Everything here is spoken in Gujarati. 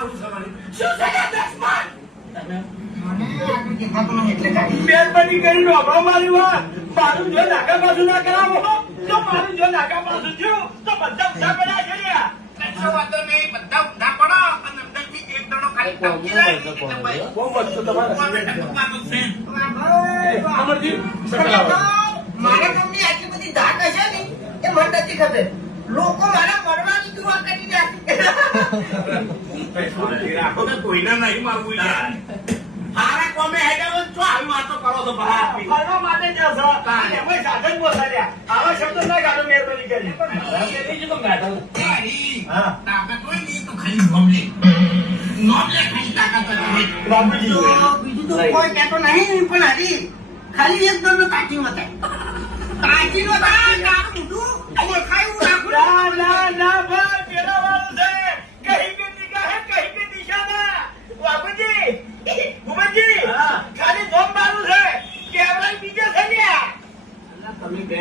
મારું સવારી શું છે કે દુશ્મન? મહેરબાની કરી ડોબા મારી વાત મારું જો નાકા પાછું ના કરાવો તો મારું જો નાકા પાછું થયું તો બધા ઉઠા પડ્યા છે લ્યા. કશો વાંધો નહીં, બધા ઊંધા પડો અને અંદરથી એક દડો ખાલી ટપકી જાય એટલે ભાઈ બહુ મસ્ત તમારા અમે ટપકવાનું છે. અમરજી મારા ગામની આટલી બધી ધાક હશે ને એ મને નથી ખબર. લોકો મારા મળવાની દુઆ કરી રાખો કે કોઈને નહીં મારવું યાર. હારા કોમે હેડાવો છો આવી વાતો કરો છો ભાઈ. ફરવા માટે જશો એમાં સાધન બોલાડ્યા આવા શબ્દો ના ગાડો મહેરબાની કરી હા. તાકાત હોય ને તો ખાલી નોમલે ખાલી તાકાત હોય. બાબુજી બીજું તો કોઈ કહેતો નહીં પણ હરી ખાલી એક દોડનો તાકી બતાય. તાકીનો તાકાત મોઢું અમર ખાયું રાખું. ના ના ના ભાઈ પેલા વાળું છે કहीं કે દિશા है कहीं के दिशा ना બાબુજી ઉમરજી ખાલી ધોમ મારું છે કેવળ બીજે છે લ્યા તમે બે